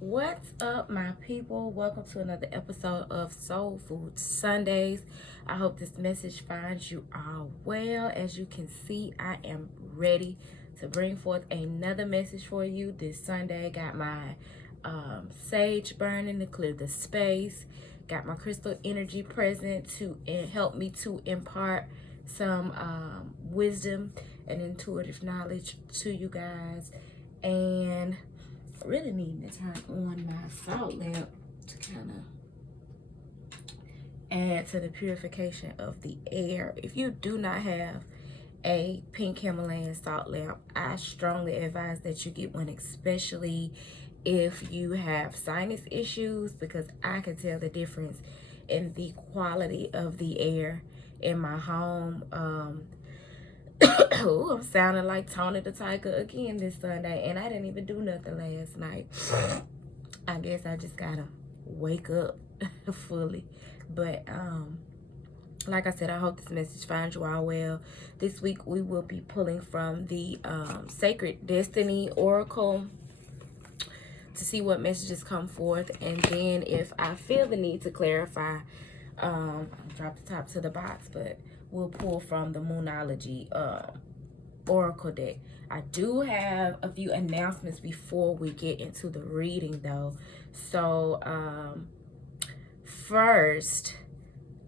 What's up, my people? Welcome to another episode of Soul Food Sundays. I hope this message finds you all well. As you can see, I am ready to bring forth another message for you this Sunday. Got my sage burning to clear the space. Got my crystal energy present to help me to impart some wisdom and intuitive knowledge to you guys. And really needing to turn on my salt lamp to kind of add to the purification of the air. If you do not have a pink Himalayan salt lamp, I strongly advise that you get one, especially if you have sinus issues, because I can tell the difference in the quality of the air in my home. Oh, I'm sounding like Tony the Tiger again this Sunday, and I didn't even do nothing last night. I guess I just gotta wake up fully. But like I said, I hope this message finds you all well. This week we will be pulling from the Sacred Destiny Oracle to see what messages come forth, and then if I feel the need to clarify, I'll drop the top to the box, but we'll pull from the Moonology Oracle deck. I do have a few announcements before we get into the reading, though. So first,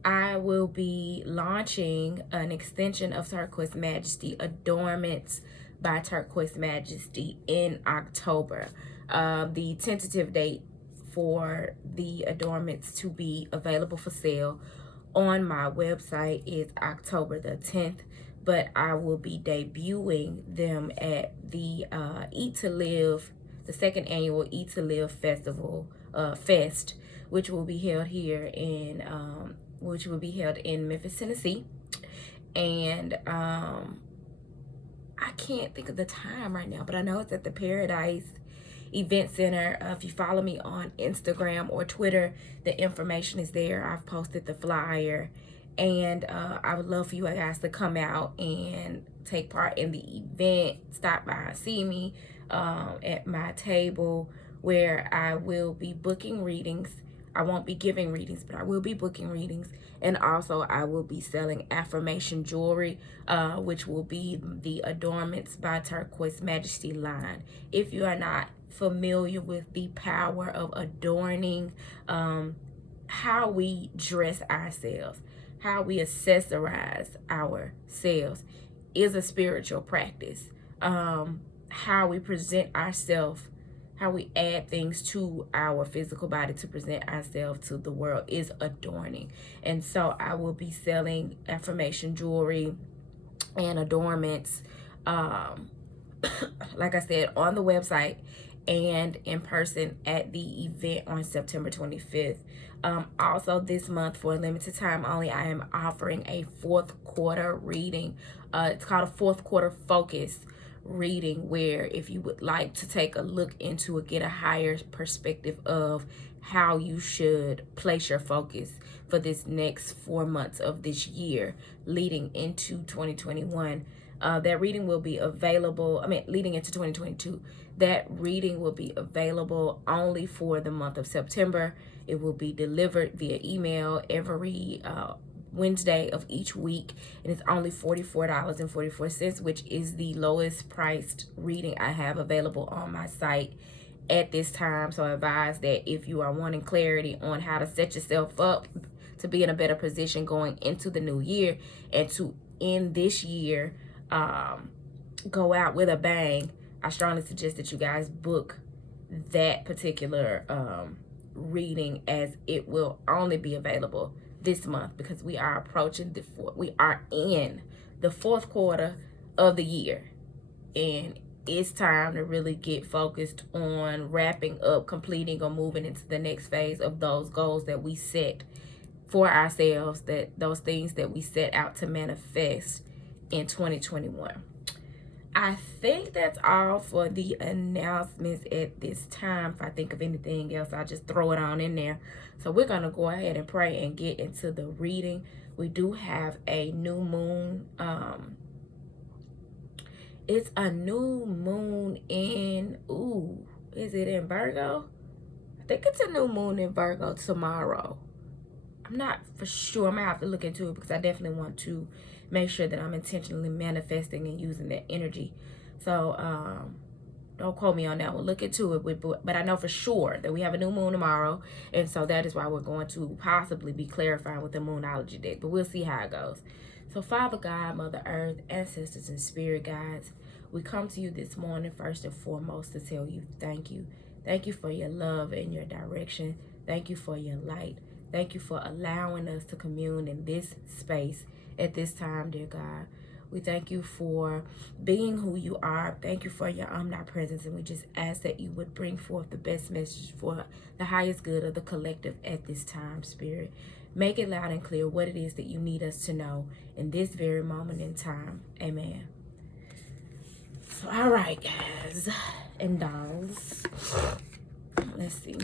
I will be launching an extension of Turquoise Majesty Adornments by Turquoise Majesty in October. The tentative date for the adornments to be available for sale on my website is October the 10th, but I will be debuting them at the Eat to Live, the second annual Eat to Live festival fest, which will be held here in Memphis, Tennessee. And I can't think of the time right now, but I know it's at the Paradise Event Center. If you follow me on Instagram or Twitter, the information is there. I've posted the flyer, and I would love for you guys to come out and take part in the event. Stop by and see me at my table, where I will be booking readings. I won't be giving readings, but I will be booking readings. And also I will be selling affirmation jewelry, which will be the Adornments by Turquoise Majesty line. If you are not familiar with the power of adorning, how we dress ourselves, how we accessorize ourselves is a spiritual practice. How we present ourselves, how we add things to our physical body to present ourselves to the world is adorning. And so I will be selling affirmation jewelry and adornments, like I said, on the website and in person at the event on September 25th. Also this month, for a limited time only, I am offering a fourth quarter reading. It's called a fourth quarter focus reading, where if you would like to take a look into it, get a higher perspective of how you should place your focus for this next 4 months of this year leading into 2021. That reading will be available, leading into 2022. That reading will be available only for the month of September. It will be delivered via email every Wednesday of each week, and it's only $44.44, which is the lowest priced reading I have available on my site at this time. So I advise that if you are wanting clarity on how to set yourself up to be in a better position going into the new year and to end this year, go out with a bang, I strongly suggest that you guys book that particular reading, as it will only be available this month, because we are in the fourth quarter of the year, and it's time to really get focused on wrapping up, completing, or moving into the next phase of those goals that we set for ourselves, that those things that we set out to manifest in 2021. I think that's all for the announcements at this time. If I think of anything else, I'll just throw it on in there. So we're going to go ahead and pray and get into the reading. We do have a new moon. It's a new moon in, is it in Virgo? think it's a new moon in Virgo tomorrow. I'm not for sure. I'm gonna have to look into it because I definitely want to make sure that I'm intentionally manifesting and using that energy. So don't quote me on that one. Look into it. But I know for sure that we have a new moon tomorrow. And so that is why we're going to possibly be clarifying with the Moonology deck. But we'll see how it goes. So Father God, Mother Earth, ancestors, and spirit guides, we come to you this morning first and foremost to tell you thank you. Thank you for your love and your direction. Thank you for your light. Thank you for allowing us to commune in this space at this time, dear God. We thank you for being who you are. Thank you for your omnipresence. And we just ask that you would bring forth the best message for the highest good of the collective at this time, Spirit. Make it loud and clear what it is that you need us to know in this very moment in time. Amen. So, all right, guys and dolls. Let's see.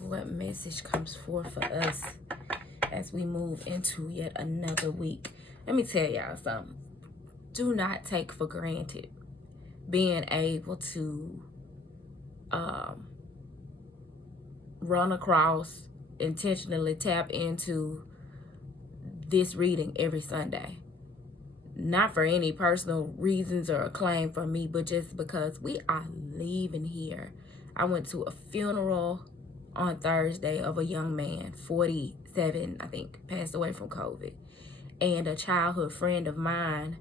What message comes forth for us as we move into yet another week? Let me tell y'all something. Do not take for granted being able to run across, intentionally tap into this reading every Sunday. Not for any personal reasons or acclaim from me, but just because we are leaving here. I went to a funeral on Thursday of a young man, 47, I think, passed away from COVID. And a childhood friend of mine,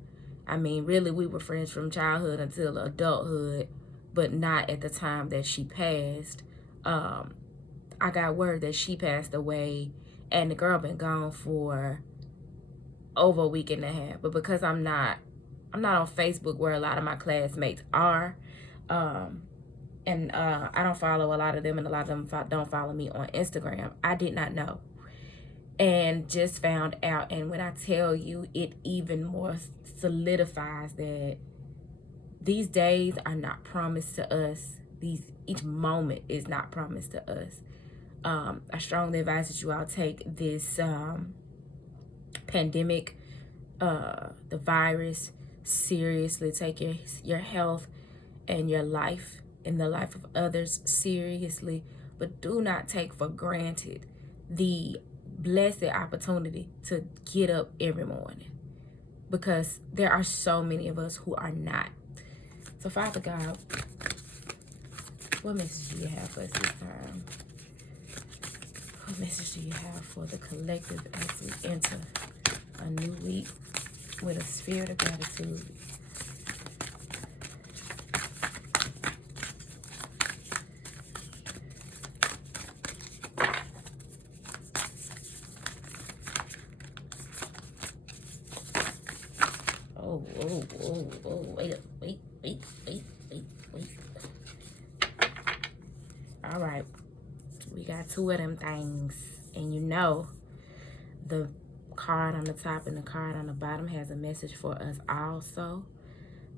I mean, really, we were friends from childhood until adulthood, but not at the time that she passed. I got word that she passed away, and the girl been gone for over a week and a half. But because I'm not on Facebook where a lot of my classmates are, and I don't follow a lot of them, and a lot of them don't follow me on Instagram, I did not know. And just found out. And when I tell you, it even more solidifies that these days are not promised to us. Each moment is not promised to us. I strongly advise that you all take this pandemic, the virus, seriously. Take your health and your life and the life of others seriously. But do not take for granted the blessed opportunity to get up every morning, because there are so many of us who are not. So Father God, what message do you have for us this time? What message do you have for the collective as we enter a new week with a spirit of gratitude? Wait. All right. We got two of them things. And you know, the card on the top and the card on the bottom has a message for us also.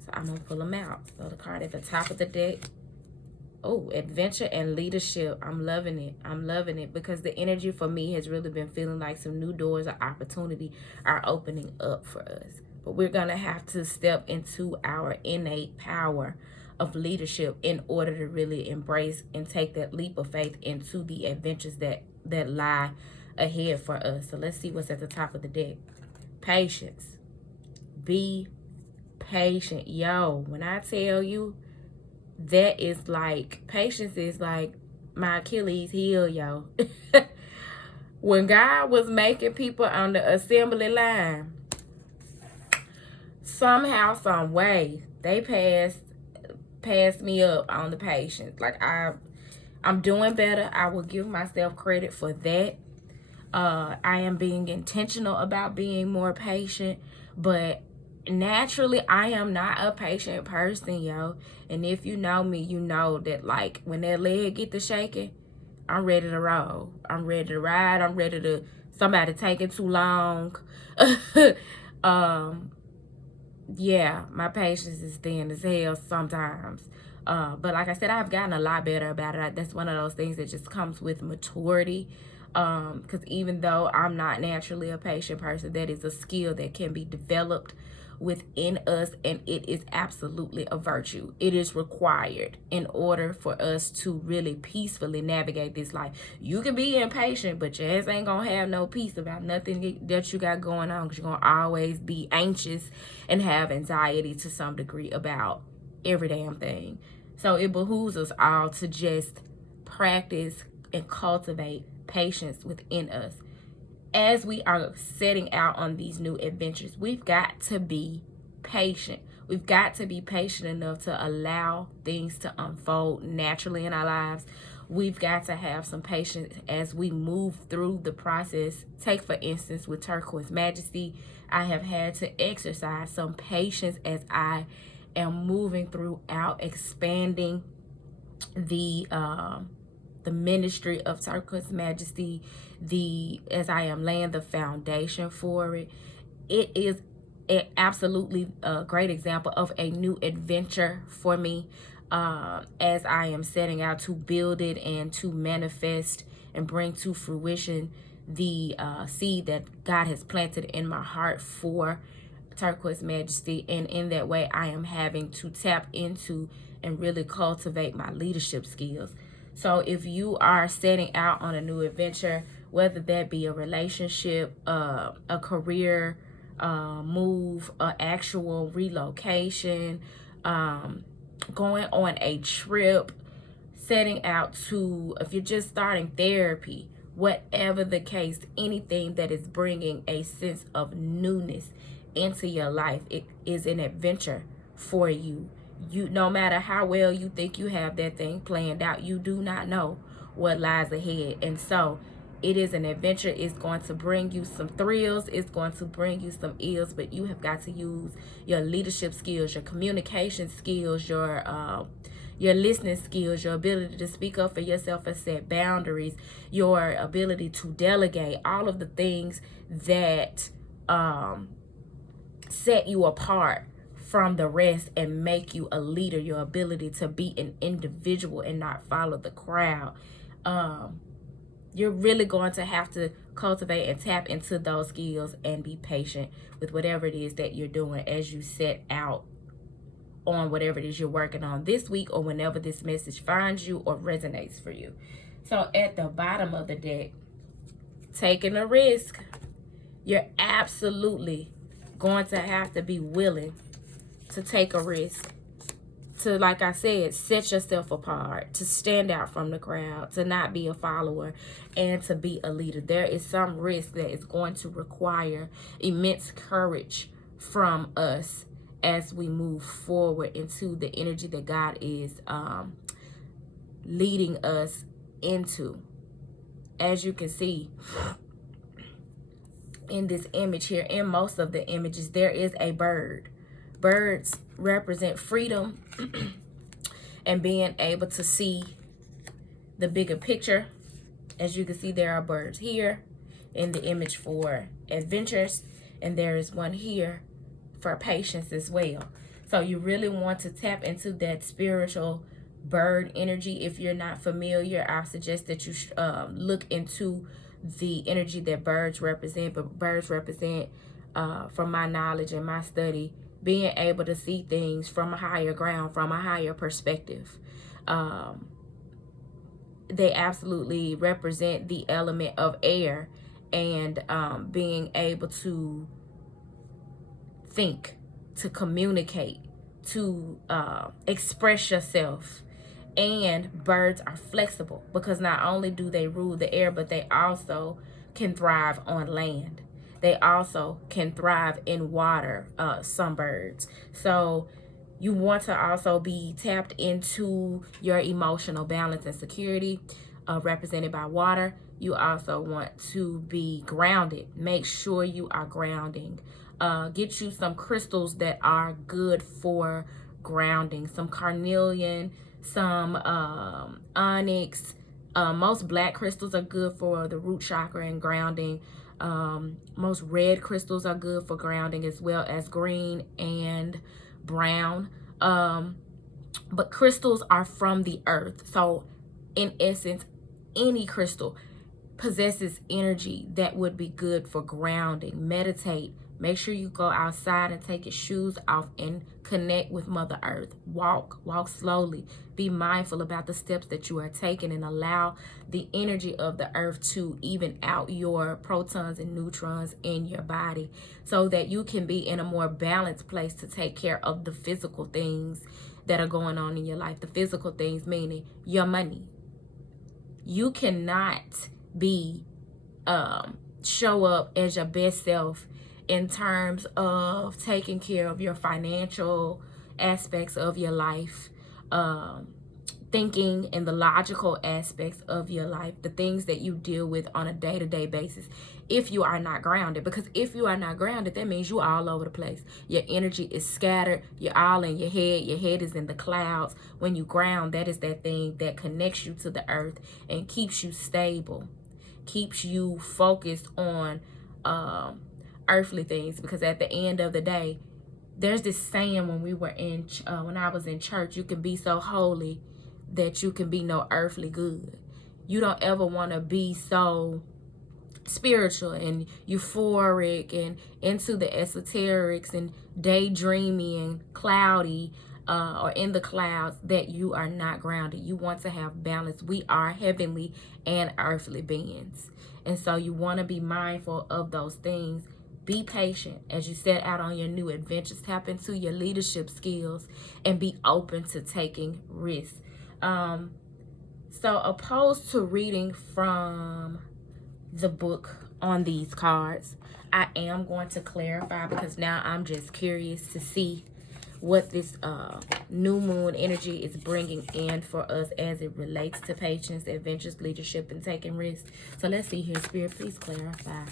So I'm going to pull them out. So the card at the top of the deck. Oh, adventure and leadership. I'm loving it. I'm loving it because the energy for me has really been feeling like some new doors of opportunity are opening up for us. But we're going to have to step into our innate power of leadership in order to really embrace and take that leap of faith into the adventures that lie ahead for us. So let's see what's at the top of the deck. Patience. Be patient. Yo, when I tell you, that is like, patience is like my Achilles heel, yo. When God was making people on the assembly line, somehow, some way, they passed me up on the patience. Like, I'm doing better. I will give myself credit for that. I am being intentional about being more patient, but naturally I am not a patient person, yo. And if you know me, you know that, like, when that leg get to shaking, I'm ready to roll. I'm ready to ride. I'm ready to, somebody taking too long. Yeah, my patience is thin as hell sometimes. But like I said, I've gotten a lot better about it. That's one of those things that just comes with maturity. Because even though I'm not naturally a patient person, that is a skill that can be developed within us, and it is absolutely a virtue. It is required in order for us to really peacefully navigate this life. You can be impatient, but your ass ain't gonna have no peace about nothing that you got going on, because you're gonna always be anxious and have anxiety to some degree about every damn thing. So it behooves us all to just practice and cultivate patience within us. As we are setting out on these new adventures, we've got to be patient. We've got to be patient enough to allow things to unfold naturally in our lives. We've got to have some patience as we move through the process. Take, for instance, with Turquoise Majesty, I have had to exercise some patience as I am moving throughout expanding the ministry of Turquoise Majesty, as I am laying the foundation for it. It is absolutely a great example of a new adventure for me, as I am setting out to build it and to manifest and bring to fruition the seed that God has planted in my heart for Turquoise Majesty. And in that way, I am having to tap into and really cultivate my leadership skills. So if you are setting out on a new adventure, whether that be a relationship, a career move, an actual relocation, going on a trip, setting out to, if you're just starting therapy, whatever the case, anything that is bringing a sense of newness into your life, it is an adventure for you. You, no matter how well you think you have that thing planned out, you do not know what lies ahead. And so it is an adventure. It's going to bring you some thrills. It's going to bring you some ills, but you have got to use your leadership skills, your communication skills, your listening skills, your ability to speak up for yourself and set boundaries, your ability to delegate, all of the things that set you apart from the rest and make you a leader, your ability to be an individual and not follow the crowd. You're really going to have to cultivate and tap into those skills and be patient with whatever it is that you're doing as you set out on whatever it is you're working on this week, or whenever this message finds you or resonates for you. So at the bottom of the deck, taking a risk. You're absolutely going to have to be willing to take a risk, to, like I said, set yourself apart, to stand out from the crowd, to not be a follower, and to be a leader. There is some risk that is going to require immense courage from us as we move forward into the energy that God is leading us into. As you can see in this image here, in most of the images, there is a bird. Birds represent freedom and being able to see the bigger picture. As you can see, there are birds here in the image for adventures, and there is one here for patience as well. So you really want to tap into that spiritual bird energy. If you're not familiar, I suggest that you look into the energy that birds represent. But birds represent, from my knowledge and my study, being able to see things from a higher ground, from a higher perspective. They absolutely represent the element of air, and being able to think, to communicate, to express yourself. And birds are flexible, because not only do they rule the air, but they also can thrive on land. They also can thrive in water, some birds. So you want to also be tapped into your emotional balance and security, represented by water. You also want to be grounded. Make sure you are grounding. Get you some crystals that are good for grounding. Some carnelian, some onyx. Most black crystals are good for the root chakra and grounding. Most red crystals are good for grounding, as well as green and brown. But crystals are from the earth. So in essence, any crystal possesses energy that would be good for grounding. Meditate, Make sure you go outside and take your shoes off and connect with Mother Earth. Walk slowly. Be mindful about the steps that you are taking, and allow the energy of the earth to even out your protons and neutrons in your body, so that you can be in a more balanced place to take care of the physical things that are going on in your life. The physical things meaning your money. You cannot be show up as your best self in terms of taking care of your financial aspects of your life, thinking in the logical aspects of your life, the things that you deal with on a day-to-day basis, if you are not grounded. Because if you are not grounded, that means you're all over the place. Your energy is scattered. You're all in your head is in the clouds. When you ground, that is that thing that connects you to the earth and keeps you stable, keeps you focused on earthly things. Because at the end of the day, there's this saying when I was in church, you can be so holy that you can be no earthly good. You don't ever want to be so spiritual and euphoric and into the esoterics and daydreamy and cloudy or in the clouds that you are not grounded. You want to have balance. We are heavenly and earthly beings, and so you want to be mindful of those things. Be patient as you set out on your new adventures. Tap into your leadership skills and be open to taking risks. So opposed to reading from the book on these cards, I am going to clarify, because now I'm just curious to see what this new moon energy is bringing in for us as it relates to patience, adventures, leadership, and taking risks. So let's see here. Spirit, please clarify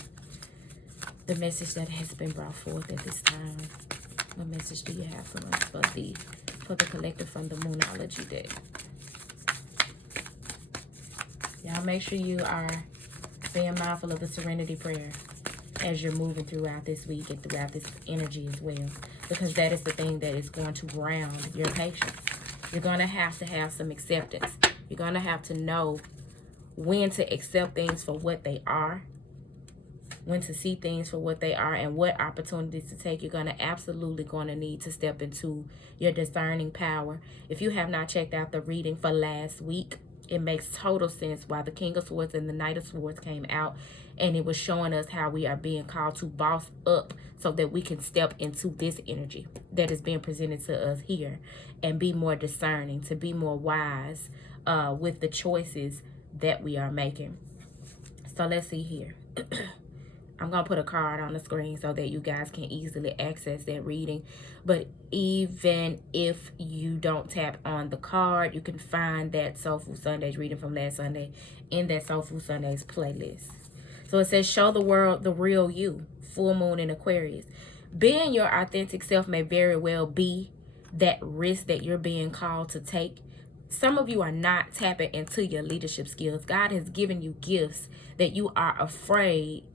the message that has been brought forth at this time. What message do you have for us for the collective from the Moonology deck? Y'all make sure you are being mindful of the serenity prayer as you're moving throughout this week and throughout this energy as well, because that is the thing that is going to ground your patience. You're going to have some acceptance. You're going to have to know when to accept things for what they are, when to see things for what they are, and what opportunities to take. You're absolutely going to need to step into your discerning power. If you have not checked out the reading for last week, it makes total sense why the King of Swords and the Knight of Swords came out, and it was showing us how we are being called to boss up so that we can step into this energy that is being presented to us here and be more discerning, to be more wise with the choices that we are making. So let's see here. I'm going to put a card on the screen so that you guys can easily access that reading. But even if you don't tap on the card, you can find that Soul Food Sundays reading from last Sunday in that Soul Food Sundays playlist. So it says, show the world the real you, full moon in Aquarius. Being your authentic self may very well be that risk that you're being called to take. Some of you are not tapping into your leadership skills. God has given you gifts that you are afraid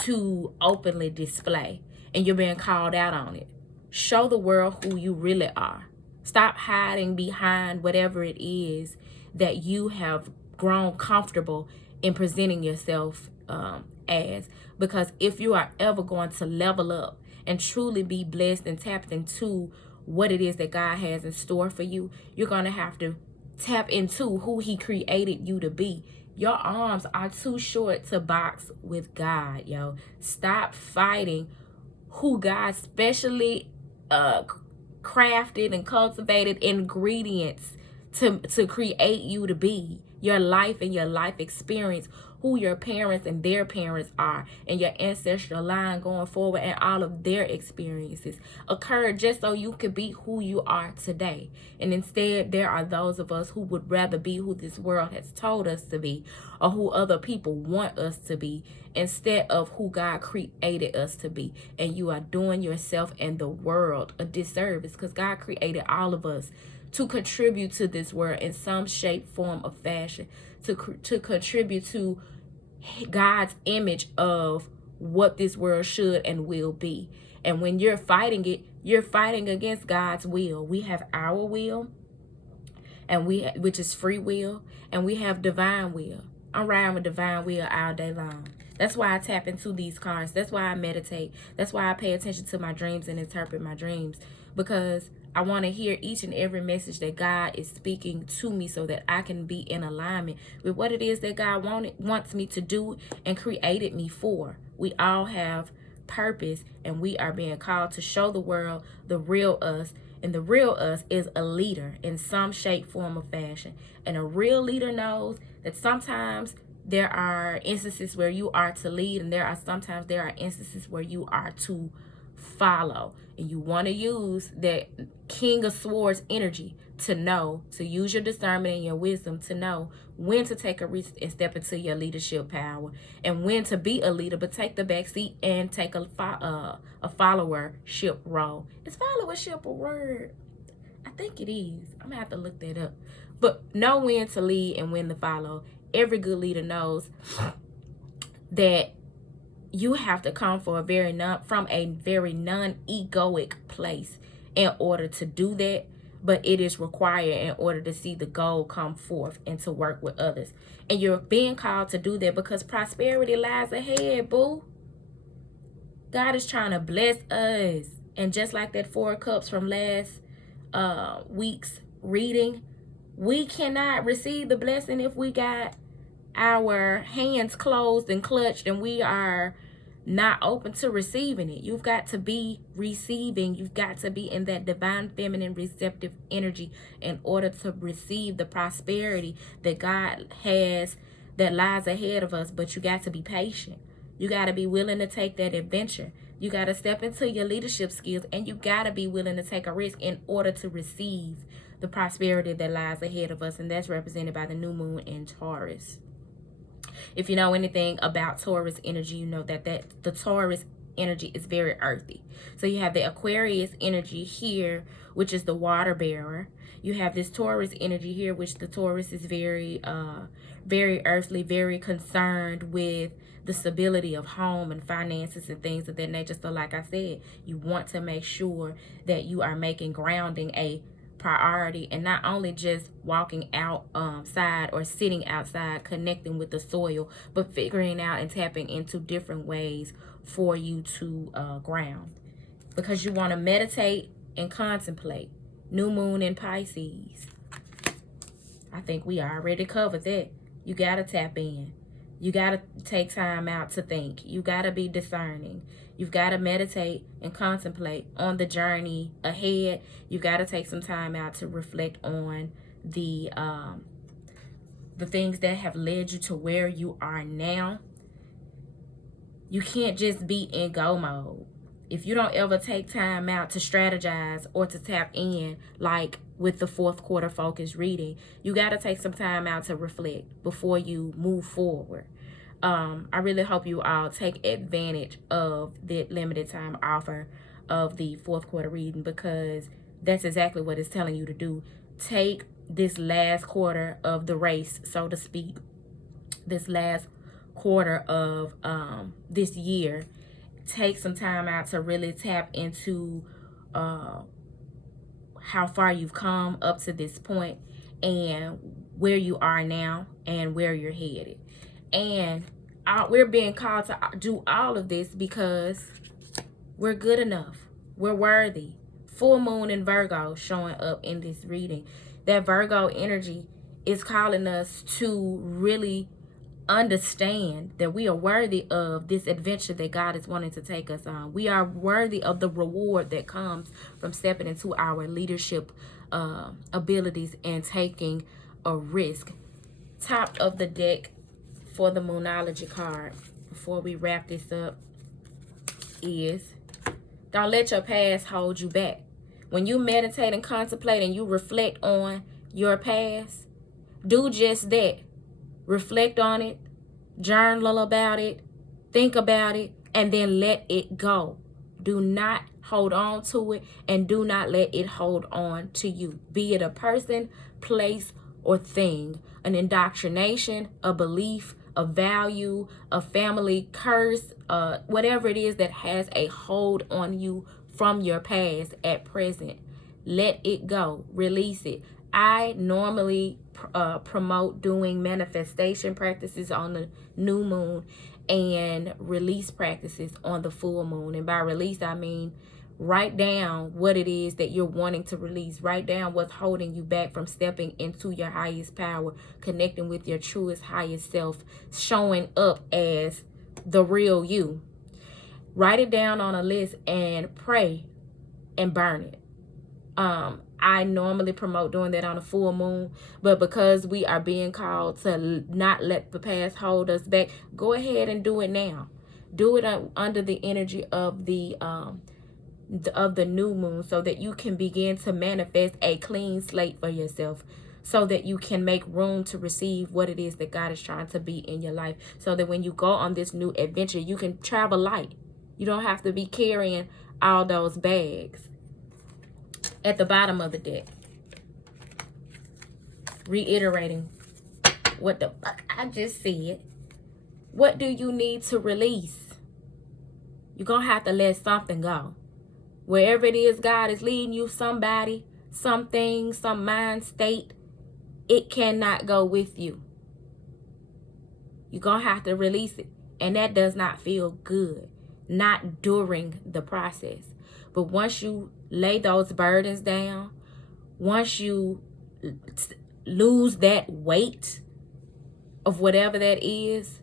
to openly display, and you're being called out on it. Show the world who you really are. Stop hiding behind whatever it is that you have grown comfortable in presenting yourself as, because if you are ever going to level up and truly be blessed and tapped into what it is that God has in store for you, you're going to have to tap into who he created you to be. Your arms are too short to box with God, yo. Stop fighting who God specially crafted and cultivated ingredients to create you to be. Your life and your life experience, who your parents and their parents are, and your ancestral line going forward, and all of their experiences occurred just so you could be who you are today. And instead, there are those of us who would rather be who this world has told us to be, or who other people want us to be, instead of who God created us to be. And you are doing yourself and the world a disservice, because God created all of us to contribute to this world in some shape, form, or fashion, to contribute to God's image of what this world should and will be. And when you're fighting it, you're fighting against God's will. We have our will, and which is free will, and we have divine will. I'm riding with divine will all day long. That's why I tap into these cards. That's why I meditate. That's why I pay attention to my dreams and interpret my dreams, because I want to hear each and every message that God is speaking to me so that I can be in alignment with what it is that God wants me to do and created me for. We all have purpose, and we are being called to show the world the real us. And the real us is a leader in some shape, form, or fashion. And a real leader knows that sometimes there are instances where you are to lead, and sometimes there are instances where you are to follow. And you want to use that King of Swords energy to use your discernment and your wisdom to know when to take a risk and step into your leadership power, and when to be a leader but take the back seat and take a followership role. Is followership a word? I think it is. I'm gonna have to look that up. But know when to lead and when to follow. Every good leader knows that you have to come from a very non-egoic place in order to do that. But it is required in order to see the goal come forth and to work with others. And you're being called to do that because prosperity lies ahead, boo. God is trying to bless us. And just like that 4 cups from last week's reading, we cannot receive the blessing if we got our hands closed and clutched and we are not open to receiving it. You've got to be receiving. You've got to be in that divine feminine receptive energy in order to receive the prosperity that God has that lies ahead of us. But you got to be patient. You got to be willing to take that adventure. You got to step into your leadership skills, and you got to be willing to take a risk in order to receive the prosperity that lies ahead of us. And that's represented by the new moon in Taurus. If you know anything about Taurus energy, you know that the Taurus energy is very earthy. So you have the Aquarius energy here, which is the water bearer. You have this Taurus energy here, which the Taurus is very earthly, very concerned with the stability of home and finances and things of that nature. So like I said, you want to make sure that you are making grounding a priority, and not only just walking outside or sitting outside connecting with the soil, but figuring out and tapping into different ways for you to ground, because you want to meditate and contemplate. New moon in Pisces. I think we already covered that. You got to tap in. You got to take time out to think. You got to be discerning. You've got to meditate and contemplate on the journey ahead. You've got to take some time out to reflect on the things that have led you to where you are now. You can't just be in go mode. If you don't ever take time out to strategize or to tap in, like with the 4th quarter focus reading, you got to take some time out to reflect before you move forward. I really hope you all take advantage of the limited time offer of the 4th quarter reading, because that's exactly what it's telling you to do. Take this last quarter of the race, so to speak, this last quarter of this year. Take some time out to really tap into how far you've come up to this point, and where you are now, and where you're headed. And we're being called to do all of this because we're good enough. We're worthy. Full moon in Virgo showing up in this reading. That Virgo energy is calling us to really understand that we are worthy of this adventure that God is wanting to take us on. We are worthy of the reward that comes from stepping into our leadership abilities and taking a risk. Top of the deck for the Moonology card, before we wrap this up, is don't let your past hold you back. When you meditate and contemplate and you reflect on your past, do just that. Reflect on it, journal about it, think about it, and then let it go. Do not hold on to it, and do not let it hold on to you. Be it a person, place, or thing, an indoctrination, a belief, a value, a family curse, whatever it is that has a hold on you from your past at present. Let it go. Release it. I normally promote doing manifestation practices on the new moon, and release practices on the full moon. And by release, I mean write down what it is that you're wanting to release. Write down what's holding you back from stepping into your highest power, connecting with your truest, highest self, showing up as the real you. Write it down on a list and pray and burn it. I normally promote doing that on a full moon, but because we are being called to not let the past hold us back, go ahead and do it now. Do it under the energy of the new moon, so that you can begin to manifest a clean slate for yourself, so that you can make room to receive what it is that God is trying to be in your life, so that when you go on this new adventure, you can travel light. You don't have to be carrying all those bags. At the bottom of the deck, reiterating what the fuck I just said. What do you need to release? You're going to have to let something go. Wherever it is God is leading you, somebody, something, some mind state, it cannot go with you. You're going to have to release it. And that does not feel good. Not during the process. But once you lay those burdens down, once you lose that weight of whatever that is,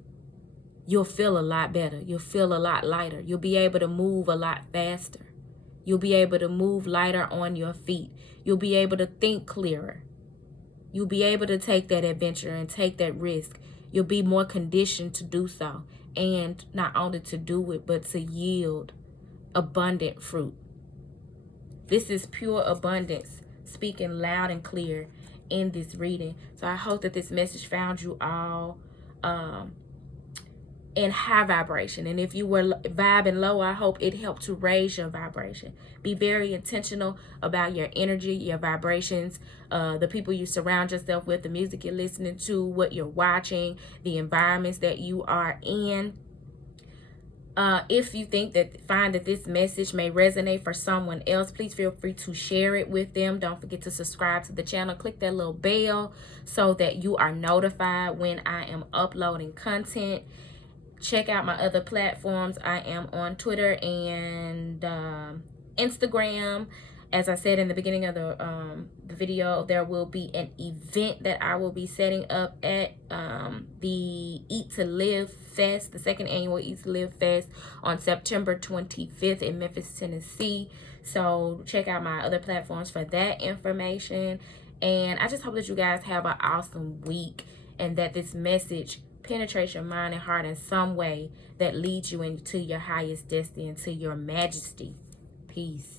you'll feel a lot better. You'll feel a lot lighter. You'll be able to move a lot faster. You'll be able to move lighter on your feet. You'll be able to think clearer. You'll be able to take that adventure and take that risk. You'll be more conditioned to do so. And not only to do it, but to yield abundant fruit. This is pure abundance speaking loud and clear in this reading. So I hope that this message found you all in high vibration. And if you were vibing low, I hope it helped to raise your vibration. Be very intentional about your energy, your vibrations, the people you surround yourself with, the music you're listening to, what you're watching, the environments that you are in. If you find that this message may resonate for someone else, please feel free to share it with them. Don't forget to subscribe to the channel. Click that little bell so that you are notified when I am uploading content. Check out my other platforms. I am on Twitter and Instagram. As I said in the beginning of the video, there will be an event that I will be setting up at the Eat to Live Fest, the second annual Eat to Live Fest on September 25th in Memphis, Tennessee. So check out my other platforms for that information. And I just hope that you guys have an awesome week and that this message penetrates your mind and heart in some way that leads you into your highest destiny, into your majesty. Peace.